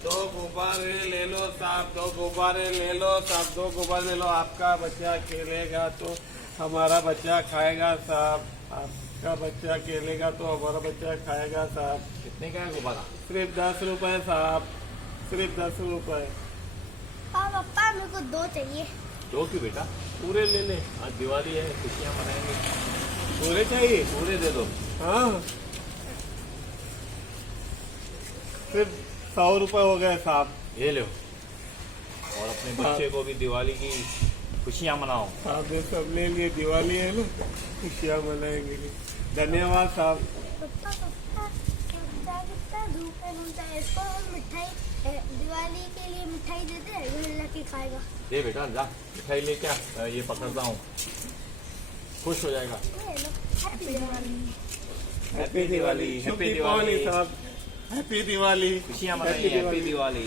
दो गुब्बारे ले लो साहब, दो गुब्बारे ले लो साहब, दो गुब्बारे ले लो। आपका बच्चा खेलेगा तो हमारा बच्चा खाएगा साहब, आपका बच्चा खेलेगा तो हमारा बच्चा खाएगा साहब। कितने का है गुब्बारा? सिर्फ 10 रुपए साहब, सिर्फ 10 रुपए। हाँ पापा मेरे को 2 चाहिए। 2 क्यों बेटा? पूरे ले ले। आज दिवाली है, खुशियाँ मनाएंगे। पूरे चाहिए? पूरे दे दो। हाँ सिर्फ 100 रुपए हो गए साहब। ये लो, और अपने बच्चे को भी दिवाली की खुशियाँ मनाओ। साहब ये सब ले लिए, दिवाली है ना, खुशियाँ मनाएंगे। धन्यवाद साहब। पापा पापा कितना धूप है, घूमता है। इसको हम मिठाई दिवाली के लिए मिठाई देते हैं, वो लकी खाएगा। दे बेटा जा, मिठाई ले क्या, ये पकड़ता हूँ, खुश हो जाएगा। ये लो, happy Diwali. Happy Diwali, happy Diwali साहब, हैप्पी दिवाली। खुशियाँ मनाइए, हैप्पी दिवाली।